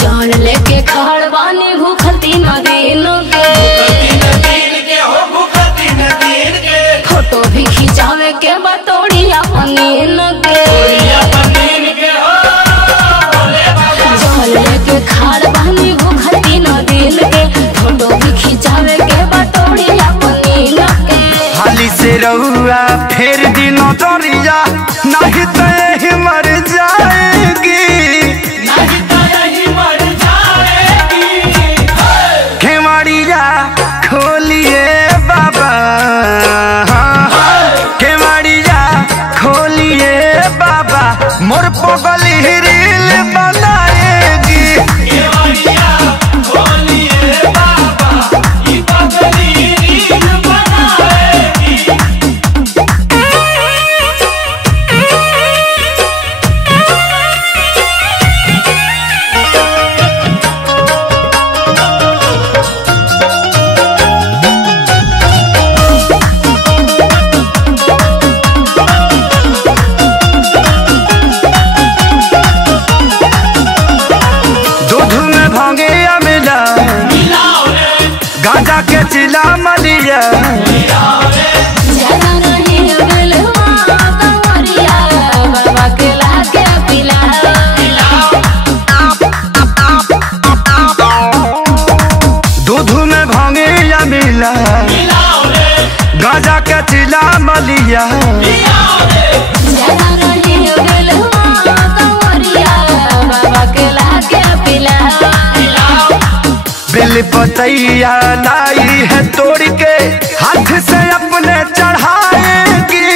जान लेके खड़वानी भूखती नदीन के फोटो भी खिंचावे के बतौड़िया पनीन के जान लेके खड़वानी भूखती नदीन के फोटो भी खिंचावे के बतौड़िया पनीन के हाली से रहुआ फेर दिनों तोरिया नहीं तो यही मर जाएगी खोलिए बाबा केवड़िया खोलिए बाबा मोर पगल रील बनाएगी खोलिए बाबा ई पगल रील बनाएगी। गांजा के चिला मलिया ज्यादा नहीं बाबा के लाके पिला दूध में भांगे या मिला गांजा के चिला मलिया ज्यादा नहीं बाबा के लाके पिला बेल पतैया लाई है तोड़ के हाथ से अपने चढ़ाएगी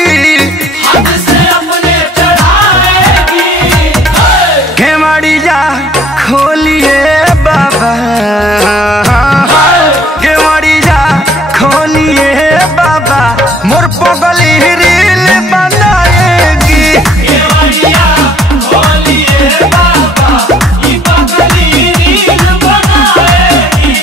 केवड़िया खोलिए बाबा केवड़िया खोलिए बाबा मोर पगल रील बनाएगी खोलिए बाबा ई पगल रील बनाएगी।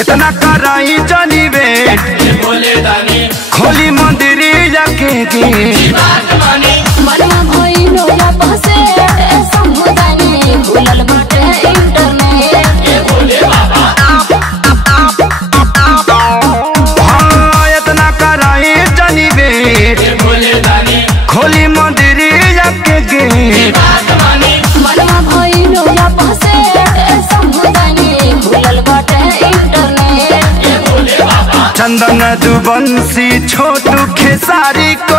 इतना कराई जानी बे खोली मंदिर जाके मनवा भइलो या बसे समुदानी भूलल बाटे इंटरनेट हाँ इतना कराई जानी बे खोली मंदिर जाके मनवा भइलो या बसे समुदानी भूलल बाटे इंटरनेट चंदन दुबंसी छोटू खेसारी को